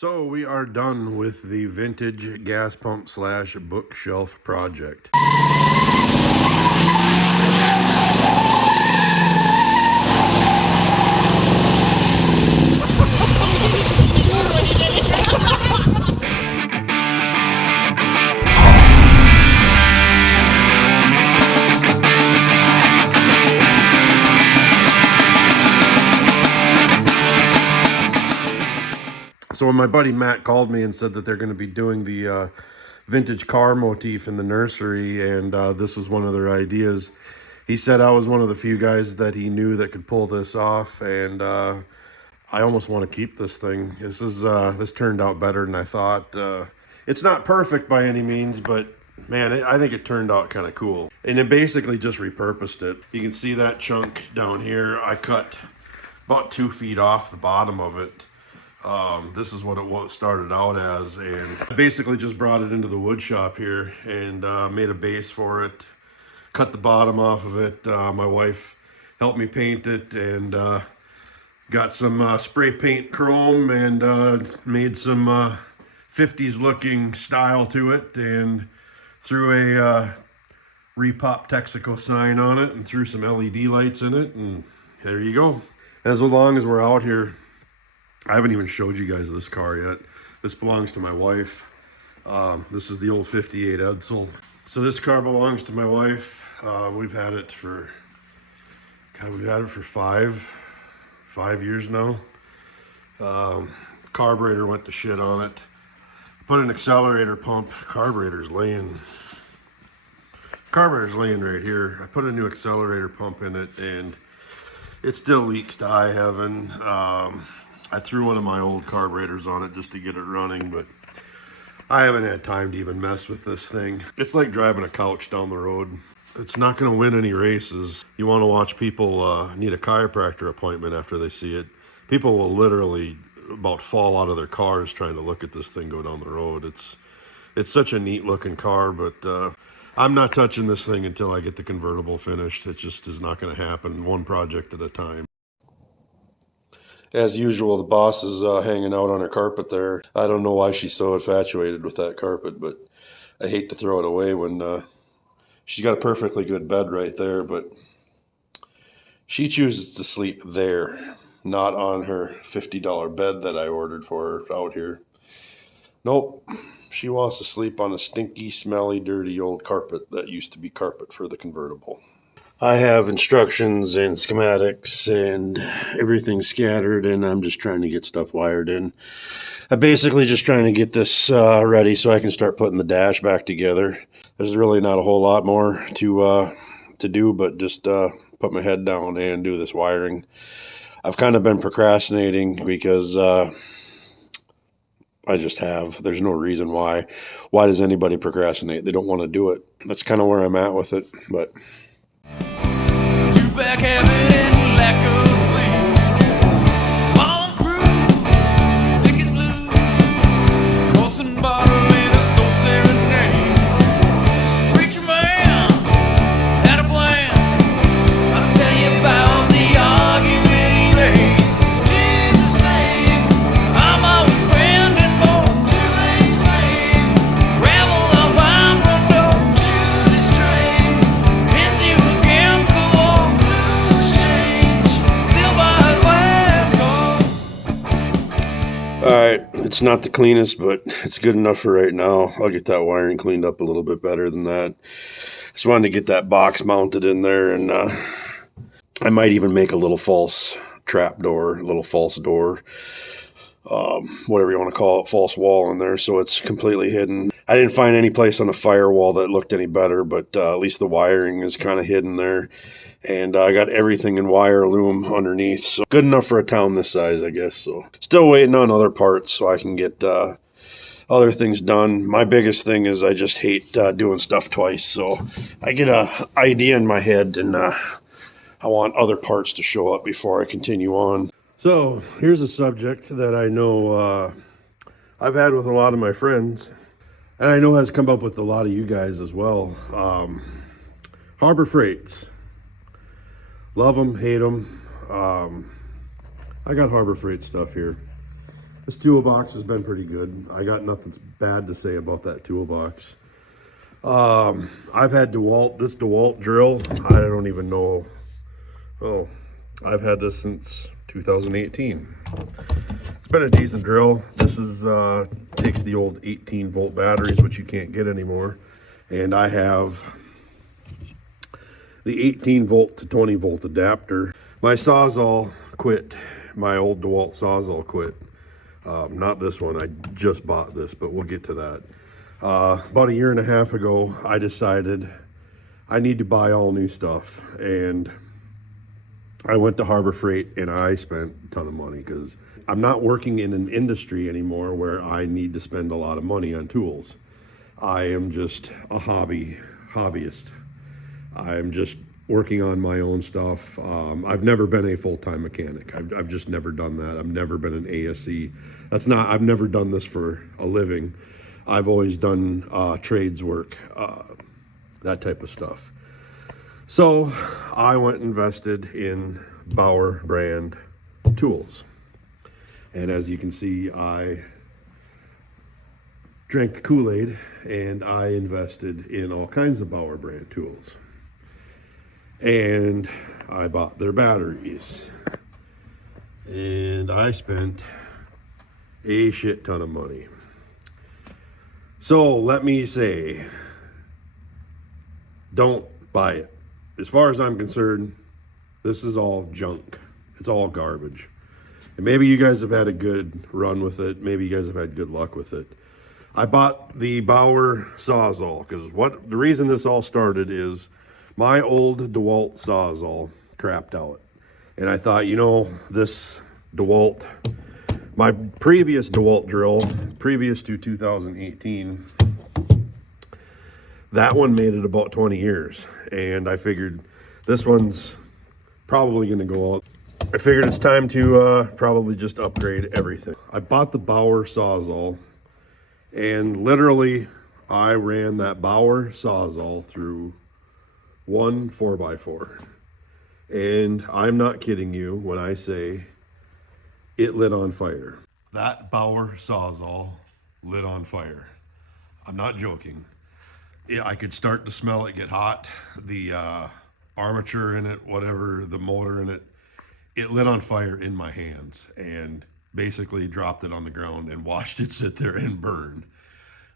So we are done with the vintage gas pump slash bookshelf project. So when my buddy Matt called me and said that they're going to be doing the vintage car motif in the nursery, and this was one of their ideas, he said I was one of the few guys that he knew that could pull this off, and I almost want to keep this thing. This turned out better than I thought. It's not perfect by any means, but man, I think it turned out kind of cool. And it basically just repurposed it. You can see that chunk down here. I cut about 2 feet off the bottom of it. This is what it started out as, and I basically just brought it into the wood shop here and made a base for it, cut the bottom off of it. My wife helped me paint it, and got some spray paint chrome and made some 50s looking style to it, and threw a repop Texaco sign on it and threw some LED lights in it, and there you go. As long as we're out here, I haven't even showed you guys this car yet. This belongs to my wife. This is the old 58 Edsel. So this car belongs to my wife. We've had it for, five years now. Carburetor went to shit on it. Put an accelerator pump. Carburetor's laying right here. I put a new accelerator pump in it, and it still leaks to high heaven. I threw one of my old carburetors on it just to get it running, but I haven't had time to even mess with this thing. It's like driving a couch down the road. It's not going to win any races. You want to watch people need a chiropractor appointment after they see it. People will literally about fall out of their cars trying to look at this thing go down the road. It's such a neat looking car, but I'm not touching this thing until I get the convertible finished. It just is not going to happen, one project at a time. As usual, the boss is hanging out on her carpet there. I don't know why she's so infatuated with that carpet, but I hate to throw it away when she's got a perfectly good bed right there, but she chooses to sleep there, not on her $50 bed that I ordered for her out here. Nope, she wants to sleep on a stinky, smelly, dirty old carpet that used to be carpet for the convertible. I have instructions and schematics and everything scattered, and I'm just trying to get stuff wired in. I'm basically just trying to get this ready so I can start putting the dash back together. There's really not a whole lot more to do, but just put my head down and do this wiring. I've kind of been procrastinating because I just have. There's no reason why. Why does anybody procrastinate? They don't want to do it. That's kind of where I'm at with it, but... Back habit and lack of sleep. Long cruise, Dickies blue, crossing bottle in a soul serenade. Preacher man had a plan. I'll tell you about the argument he made. Jesus saved, I'm always spending more. 2 lanes paved, gravel on my front door. Shoot it straight, pins you against the wall. Alright, it's not the cleanest, but it's good enough for right now. I'll get that wiring cleaned up a little bit better than that. Just wanted to get that box mounted in there, and I might even make a little false trap door, a little false door, whatever you want to call it, false wall in there, so it's completely hidden. I didn't find any place on the firewall that looked any better, but at least the wiring is kind of hidden there. And I got everything in wire loom underneath, so good enough for a town this size, I guess. So still waiting on other parts so I can get other things done. My biggest thing is I just hate doing stuff twice, so I get an idea in my head, and I want other parts to show up before I continue on. So here's a subject that I know I've had with a lot of my friends, and I know has come up with a lot of you guys as well. Harbor Freights. Love them, hate them. I got Harbor Freight stuff here. This toolbox has been pretty good. I got nothing bad to say about that toolbox. I've had this DeWalt drill. I don't even know. Oh, I've had this since 2018. It's been a decent drill. This is takes the old 18-volt batteries, which you can't get anymore, and I have the 18-volt to 20-volt adapter. My Sawzall quit. My old DeWalt Sawzall quit. Not this one. I just bought this, but we'll get to that. About a year and a half ago, I decided I need to buy all new stuff, and I went to Harbor Freight and I spent a ton of money because I'm not working in an industry anymore where I need to spend a lot of money on tools. I am just a hobbyist. I'm just working on my own stuff. I've never been a full-time mechanic. I've just never done that. I've never been an ASE. I've never done this for a living. I've always done trades work, that type of stuff. So I went and invested in Bauer brand tools. And as you can see, I drank the Kool-Aid and I invested in all kinds of Bauer brand tools. And I bought their batteries. And I spent a shit ton of money. So let me say, don't buy it. As far as I'm concerned, this is all junk. It's all garbage. And maybe you guys have had a good run with it. Maybe you guys have had good luck with it. I bought the Bauer Sawzall because the reason this all started is my old DeWalt Sawzall crapped out. And I thought, this DeWalt, my previous DeWalt drill, previous to 2018, that one made it about 20 years. And I figured this one's probably going to go out. I figured it's time to probably just upgrade everything. I bought the Bauer Sawzall, and literally I ran that Bauer Sawzall through one 4x4. And I'm not kidding you when I say it lit on fire. That Bauer Sawzall lit on fire. I'm not joking. I could start to smell it get hot. The armature in it, whatever, the motor in it, it lit on fire in my hands and basically dropped it on the ground and watched it sit there and burn.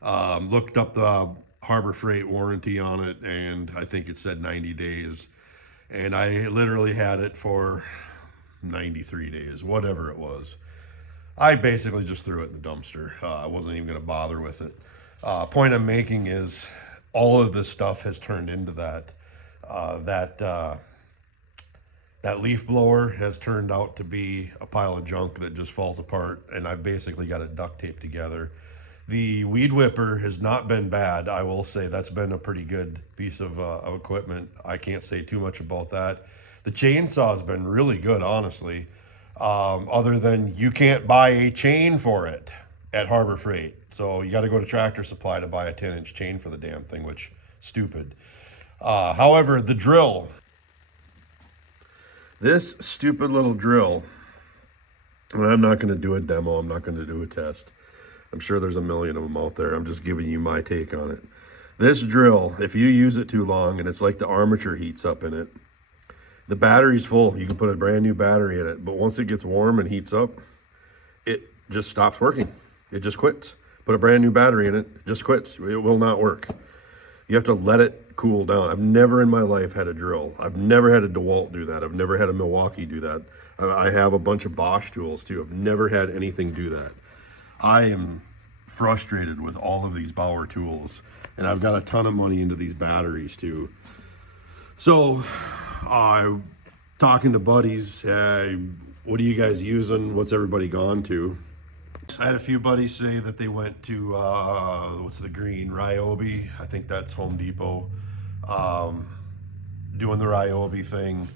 Looked up the Harbor Freight warranty on it, and I think it said 90 days. And I literally had it for 93 days, whatever it was. I basically just threw it in the dumpster. I wasn't even going to bother with it. Point I'm making is all of this stuff has turned into that. That leaf blower has turned out to be a pile of junk that just falls apart, and I've basically got it duct taped together. The weed whipper has not been bad. I will say that's been a pretty good piece of equipment. I can't say too much about that. The chainsaw has been really good, honestly. Other than you can't buy a chain for it at Harbor Freight. So you got to go to Tractor Supply to buy a 10-inch chain for the damn thing, which stupid. However, the drill, this stupid little drill, and I'm not going to do a demo. I'm not going to do a test. I'm sure there's a million of them out there. I'm just giving you my take on it. This drill, if you use it too long and it's like the armature heats up in it, the battery's full. You can put a brand new battery in it, but once it gets warm and heats up, it just stops working. It just quits. Put a brand new battery in it, it just quits. It will not work. You have to let it cool down. I've never in my life had a drill. I've never had a DeWalt do that. I've never had a Milwaukee do that. I have a bunch of Bosch tools too. I've never had anything do that. I am frustrated with all of these Bauer tools, and I've got a ton of money into these batteries too. So talking to buddies, what are you guys using? What's everybody gone to? I had a few buddies say that they went to, what's the green, Ryobi. I think that's Home Depot. Doing the Ryobi thing.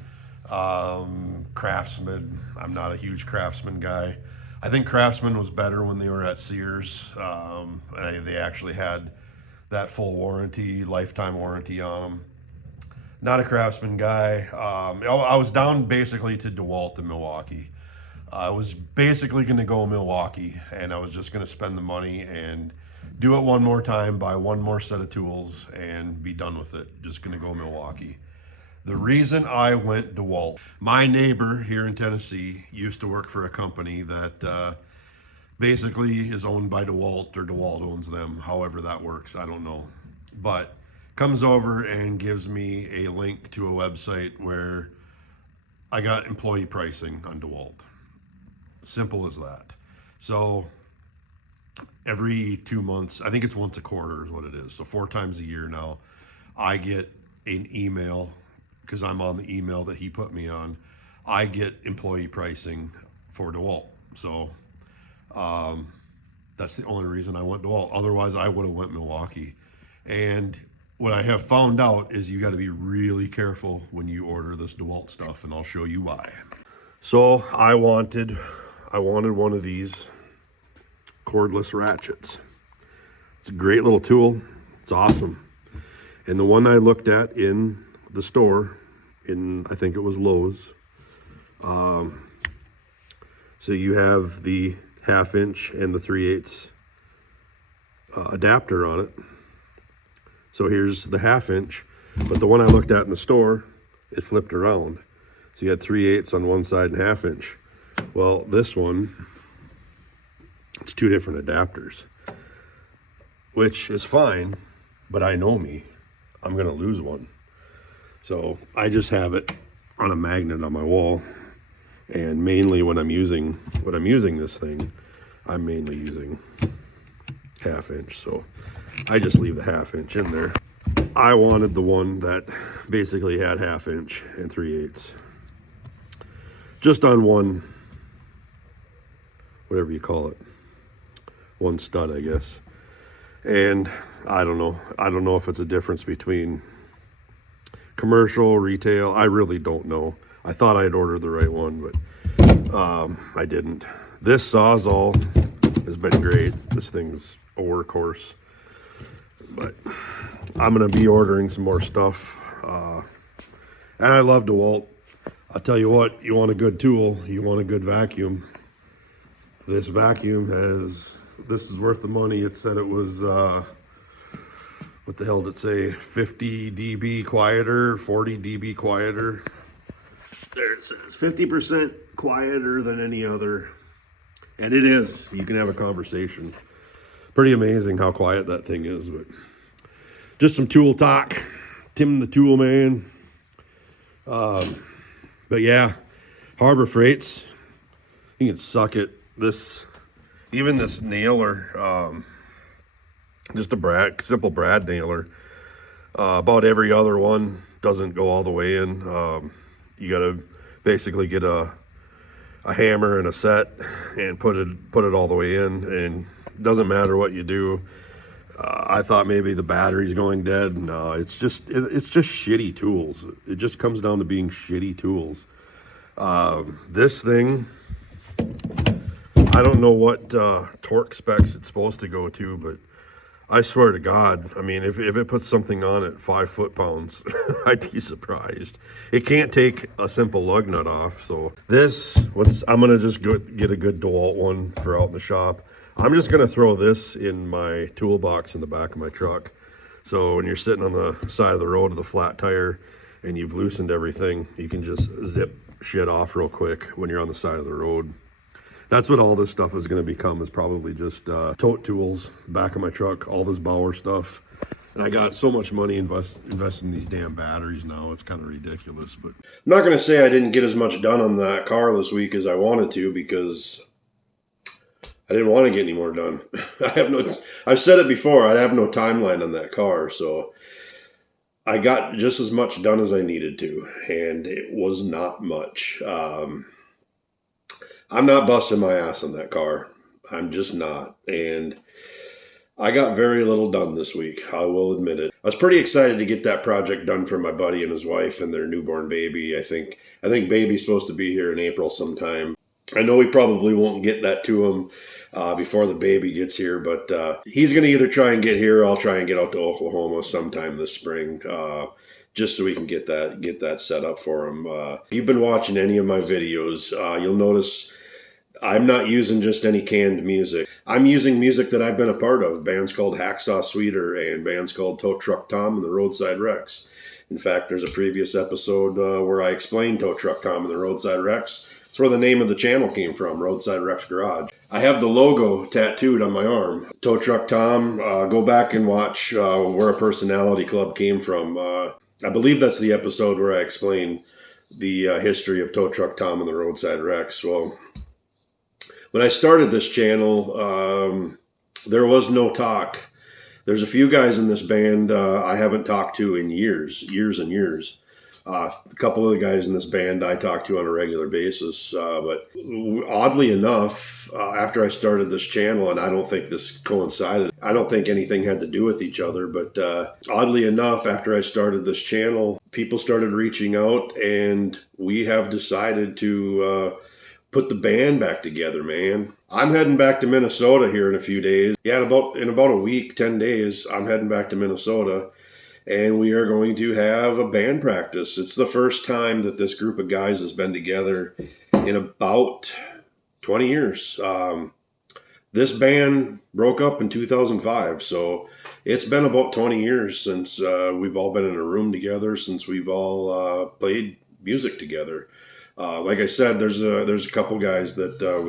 Craftsman, I'm not a huge Craftsman guy. I think Craftsman was better when they were at Sears. They actually had that full warranty, lifetime warranty on them. Not a Craftsman guy. I was down basically to DeWalt and Milwaukee. I was basically going to go Milwaukee, and I was just going to spend the money and do it one more time, buy one more set of tools, and be done with it. Just going to go Milwaukee. The reason I went Dewalt, my neighbor here in Tennessee used to work for a company that basically is owned by Dewalt, or Dewalt owns them, however that works, I don't know. But comes over and gives me a link to a website where I got employee pricing on Dewalt. Simple as that. So every 2 months, I think it's once a quarter is what it is. So 4 times a year now, I get an email, because I'm on the email that he put me on. I get employee pricing for Dewalt. So that's the only reason I went Dewalt. Otherwise, I would have went Milwaukee. And what I have found out is you got to be really careful when you order this Dewalt stuff, and I'll show you why. So I wanted one of these cordless ratchets. It's a great little tool. It's awesome. And the one I looked at in the store, I think it was Lowe's. So you have the 1/2 inch and the 3/8 adapter on it. So here's the 1/2 inch, but the one I looked at in the store, it flipped around. So you had 3/8 on one side and 1/2 inch. Well, this one, it's 2 different adapters, which is fine, but I know me, I'm gonna lose one. So I just have it on a magnet on my wall, and mainly when I'm using this thing, I'm mainly using 1/2 inch. So I just leave the 1/2 inch in there. I wanted the one that basically had 1/2 inch and 3/8, just on one, whatever you call it, one stud, I guess. And I don't know if it's a difference between commercial, retail. I really don't know. I thought I'd ordered the right one, but I didn't. This Sawzall has been great. This thing's a workhorse. But I'm gonna be ordering some more stuff. And I love DeWalt. I'll tell you what, you want a good tool, you want a good vacuum. This vacuum this is worth the money. It said it was, what the hell did it say? 50 dB quieter, 40 dB quieter. There it says 50% quieter than any other. And it is. You can have a conversation. Pretty amazing how quiet that thing is. But just some tool talk. Tim the Tool Man. But yeah, Harbor Freights. You can suck it. Even this nailer, just a simple brad nailer. About every other one doesn't go all the way in. You gotta basically get a hammer and a set and put it all the way in, and it doesn't matter what you do. I thought maybe the battery's going dead. No, it's just shitty tools. It just comes down to being shitty tools. This thing, I don't know what torque specs it's supposed to go to, but I swear to God, I mean, if it puts something on at 5 foot-pounds, I'd be surprised. It can't take a simple lug nut off. So I'm gonna just get a good DeWalt one for out in the shop. I'm just gonna throw this in my toolbox in the back of my truck. So when you're sitting on the side of the road with a flat tire and you've loosened everything, you can just zip shit off real quick when you're on the side of the road. That's what all this stuff is going to become, is probably just tote tools, back of my truck, all this Bauer stuff. And I got so much money invested in these damn batteries now, it's kind of ridiculous. But I'm not going to say I didn't get as much done on that car this week as I wanted to, because I didn't want to get any more done. I've said it before, I have no timeline on that car, so I got just as much done as I needed to, and it was not much. I'm not busting my ass on that car. I'm just not. And I got very little done this week, I will admit it. I was pretty excited to get that project done for my buddy and his wife and their newborn baby. I think baby's supposed to be here in April sometime. I know we probably won't get that to him before the baby gets here, but he's going to either try and get here, or I'll try and get out to Oklahoma sometime this spring, just so we can get that set up for him. If you've been watching any of my videos, you'll notice I'm not using just any canned music. I'm using music that I've been a part of, bands called Hacksaw Sweeter and bands called Tow Truck Tom and the Roadside Rex. In fact, there's a previous episode where I explained Tow Truck Tom and the Roadside Rex. It's where the name of the channel came from, Roadside Rex Garage. I have the logo tattooed on my arm. Tow Truck Tom, go back and watch where a Personality Club came from. I believe that's the episode where I explained the history of Tow Truck Tom and the Roadside Rex. Well, when I started this channel, there was no talk. There's a few guys in this band I haven't talked to in years and years. A couple of the guys in this band I talk to on a regular basis. But oddly enough, after I started this channel, and I don't think this coincided, I don't think anything had to do with each other, but oddly enough, after I started this channel, people started reaching out, and we have decided to put the band back together, man. I'm heading back to Minnesota here in a few days. Yeah, in about a week, 10 days, I'm heading back to Minnesota. And we are going to have a band practice. It's the first time that this group of guys has been together in about 20 years. This band broke up in 2005, so it's been about 20 years since we've all been in a room together, since we've all played music together. Like I said, there's a couple guys that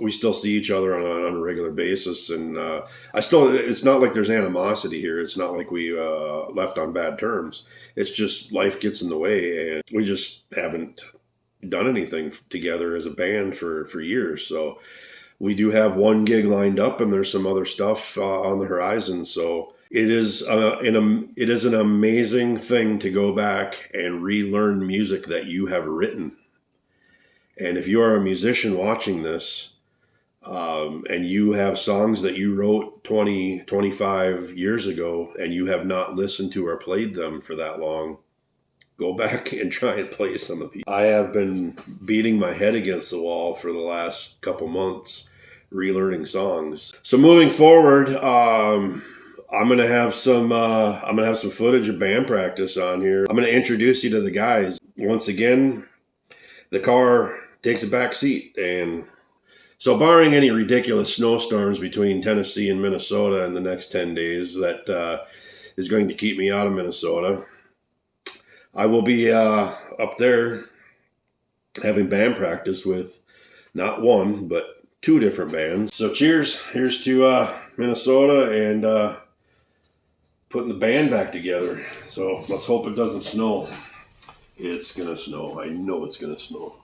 we still see each other on a regular basis, and it's not like there's animosity here. It's not like we left on bad terms. It's just life gets in the way, and we just haven't done anything together as a band for years. So we do have one gig lined up, and there's some other stuff on the horizon. So it is an amazing thing to go back and relearn music that you have written. And if you are a musician watching this, and you have songs that you wrote 20, 25 years ago, and you have not listened to or played them for that long, go back and try and play some of these. I have been beating my head against the wall for the last couple months, relearning songs. So moving forward, I'm gonna have some footage of band practice on here. I'm gonna introduce you to the guys. Once again, the car takes a back seat, and so barring any ridiculous snowstorms between Tennessee and Minnesota in the next 10 days that is going to keep me out of Minnesota, I will be up there having band practice with not one, but two different bands. So cheers. Here's to Minnesota and putting the band back together. So let's hope it doesn't snow. It's going to snow. I know it's going to snow.